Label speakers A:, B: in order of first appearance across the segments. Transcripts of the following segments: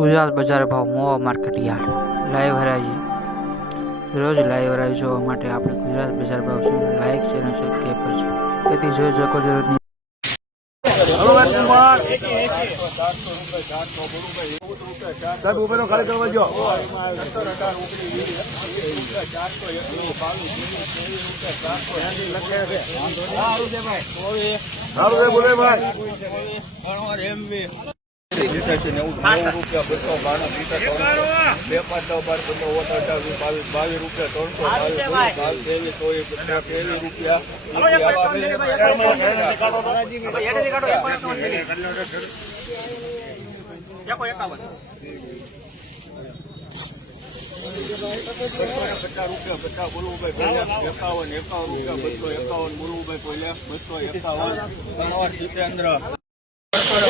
A: ગુજરાત બજાર ભાવ મોવા market yard live હરાજી. રોજ લાઈવ હરાજી જોવા માટે આપણે ગુજરાત બજાર ભાવ છે. લાઈક છે અને સબસ્ક્રાઈબ કરજો. તેથી જોઈ શકો જરૂર નહીં
B: ભાઈ બાવીસ રૂપિયા ત્રણસો બાવીસ ત્રેવીસ રૂપિયા એકાવન એકાવન રૂપિયા બસો એકાવન, બોલવું ભાઈ પહેલા બસો એકાવન. જીતેન્દ્ર સારું છે પચાસ રૂપિયા પચાસ બોલવું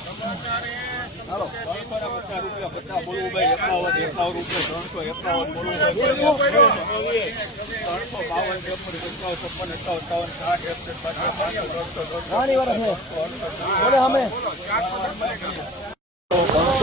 B: ત્રણસો બાવન ત્રેપન પંચાવન છપ્પન એકાવન એકાવન સાઠ એકસઠ પાંચ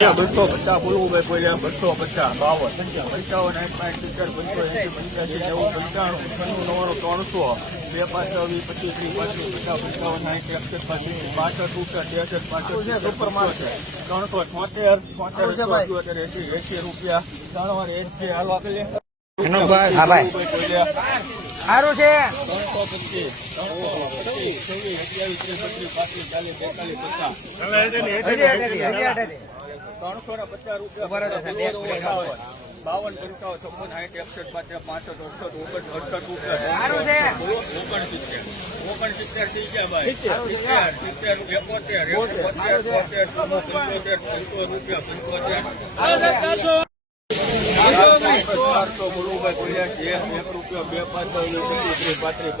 B: બસો પચાસ બોલવું ભાઈ કોઈ બસો પચાસ બાવન પંચાવન આઠ પાંચ સિત્તેર પંચો એસી પંચ્યાસી નેવું પંચાણું છન્નું નવ્વાણું ત્રણસો બે પાંચ વીસ પચીસ ત્રીસ પાંત્રીસ પચાસ પંચાવન સાહીઠ એકસઠ પાંત્રીસ બાસઠ રૂપિયા ત્રેસઠ પાંસઠ સુપર માર્કેટ ત્રણસો છોતેર છોતેર એસી એસી રૂપિયા ત્રણ વાર એસી હાલવા કરીએ
A: સારું છે.
B: ત્રણસો પચીસ ત્રણસો પચીસ છવ્વીસ અઠ્યાવીસ ત્રીસ પચીસ પાંત્રીસ ચાલીસ બેતાલીસ પચાસ. ત્રણસો ને પચાસ રૂપિયા બાવન પંચાવન છપ્પન સાઠ એકસઠ પાંત્રીસ પાંસઠ અડસઠ ઓગણ અડસઠ રૂપિયા. ઓગણસિત્તેર. ઓગણસિત્તેર થઈ ગયા ભાઈ. સિત્તેર. સિત્તેર એકોતેર એકોતેર પંચોતેર પંચોતેર રૂપિયા પંચોતેર ચારસો બોલુભાઈ બોલ્યા એકાશી બાસી રૂપિયો બે પાંચ ત્રીસ પાંત્રીસ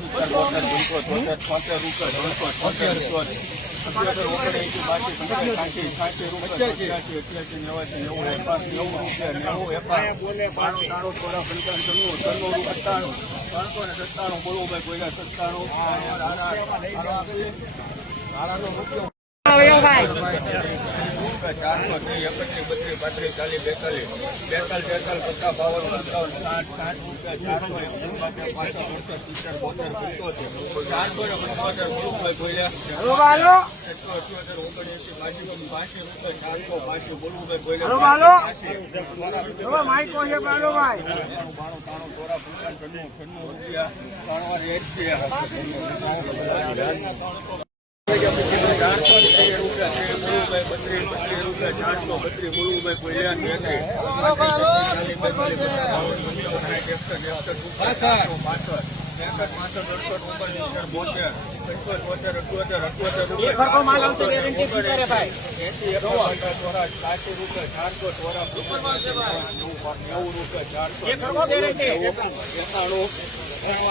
B: પંચાવન સાઠ સાઠ છોતેર ચારસો એકસઠ ત્રણસો બોતેર બોલો બોતેર એકાશી બાસી છ્યાસી ચોરા પંચાસી છ્યાસી અઠ્યાસી ચારસો સત્યાસી બોલુભાઈ બોલ્યા નવ્વાણું પાંચસો પાંચસો હેઠેથી લાવી પાંચ સત્તાણું બોલવું ભાઈ કોઈ સત્તાણું ચારસો ત્રીસ એકત્રીસ બત્રીસ પાંત્રીસ ચાલીસ બેતાલીસ બેતાલીસ તેતાલીસ પચાસ બાવન પંચાવન સાઠ સાઠ રૂપિયા ચારસો એકોતેર પાંચસો અડસઠ સિત્તેર બોતેર પંચોતેર ચારસો ને પંચોતેર બોલુભાઈ બોલ્યા એકસો અઠ્યોતેર ઓગણએંસી બાસી બાસી રૂપિયા ચારસો બાસી બોલુભાઈ બોલ્યા બાણું બાણું ત્રાણું ચોરા પંચાવન છન્નું છન્નું રૂપિયા ત્રણ વાર એક છે ઓગણસિત્તેર બોતેર બોતેર રૂપિયા ચારસો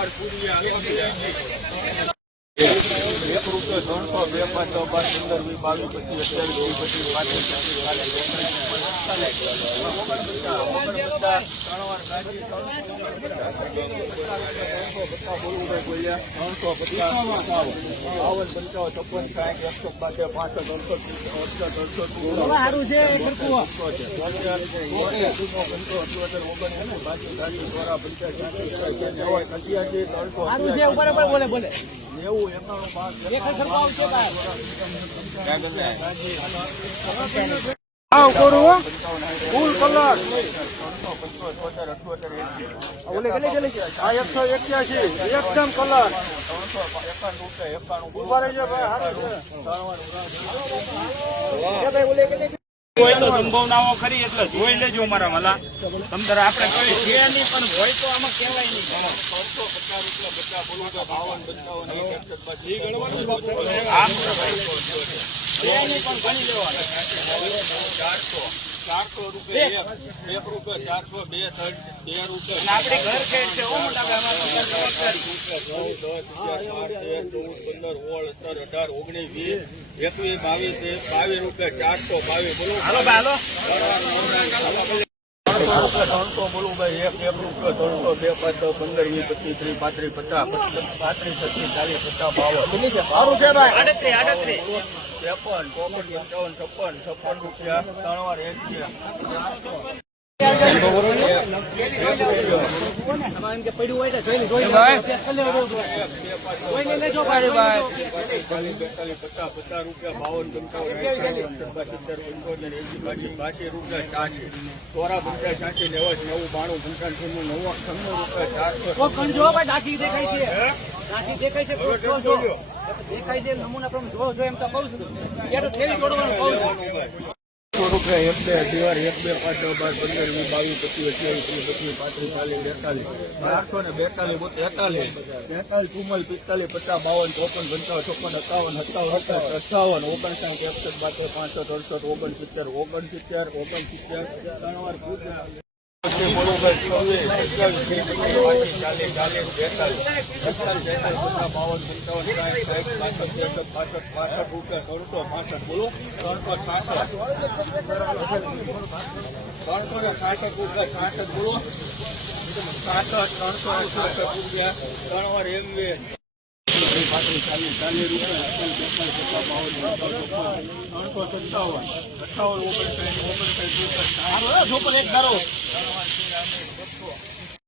B: પૂરી આવી એક રૂપિયો ત્રણસો બે પાંચ છ પાંચ પંદર વીસ બાવીસ પચીસ અઠ્યાવીસ પચીસ પાંત્રીસ ત્રણસો પચાસ પંચાવન છપ્પન સાઠ એકસો બાતેર પાસઠ અડસઠ અડસઠ અડસઠ
C: સારું છે એ ખરખું સારું છે. ઉપર ઉપર બોલે બોલે એ ખરખો આવશે ભાઈ આવ કરું ફૂલ કલર ઓલે ગલે ગલે આ એકસો એક્યાસી એકદમ કલર ઊભા રહેજો ભાઈ હારું છે ભાઈ ઓલે ગલે
D: સંભાવનાઓ ખરી, એટલે જોઈ લેજો મારા વાલા. તમતારે આપણે કોઈ છે નહીં, પણ હોય તો આમાં કહેવાય નહીં, પણ ગણી લેવાના.
B: ચારસો રૂપિયા એક રૂપિયા ચારસો બે બે રૂપિયા.
D: ઘર ખેડ છે પંદર ભાઈ આમાં તો જવાબદારી.
B: એકવીસ બાવીસ બાવીસ રૂપિયા ચારસો બાવીસ બોલો.
D: હાલો હાલો.
B: ત્રણસો બોલું ભાઈ એક એક રૂપિયો ત્રણસો બે પાંચ દસ પંદર વીસ પચીસ ત્રીસ પાંત્રીસ પચાસ પાંત્રીસ છત્રીસ ચાલીસ પચાસ બાવન
C: સારું છે ભાઈ
B: ત્રેપન ચોપન પંચાવન છપ્પન છપ્પન રૂપિયા ત્રણ વાર એક
C: દેખાય છે. નમૂના પ્રમાણે જો જો એમ તો કહું છું. તોડવાનું કહું છું.
B: સો રૂપિયા એક બે અઢીવાર એક બે, પાંચ બાર, પંદર, વીસ, બાવીસ, પચીસ અઠ્યાવીસ બત્રીસ પાંત્રીસ, ચાલીસ, બેતાલીસ આઠસો ને બેતાલીસ તેતાલીસ બેતાલીસ, ચુમ્માલીસ, પિસ્તાલીસ, પચાસ, બાવન, ચોપન, પંચાવન ચોપન સત્તાવન સત્તાવન અઠાવન ઓગણસાઠ, એકસઠ બાતેર પાંસઠ અડસઠ ઓગણસિત્તેર ઓગણસિત્તેર ઓગણસિત્તેર, ત્રણ વાર પૂછ્યા ત્રણસો ને સાસઠ રૂપિયા સાસઠ બોલો સાસઠ ત્રણસો ને સાસઠ રૂપિયા ત્રણ વાર એમ ચાલીસ ચાલીસ રૂપિયા ત્રણસો સત્તાવન અઠાવન ઓગણસાઠ ઓગણસાઠ રૂપિયા
C: એક ધારો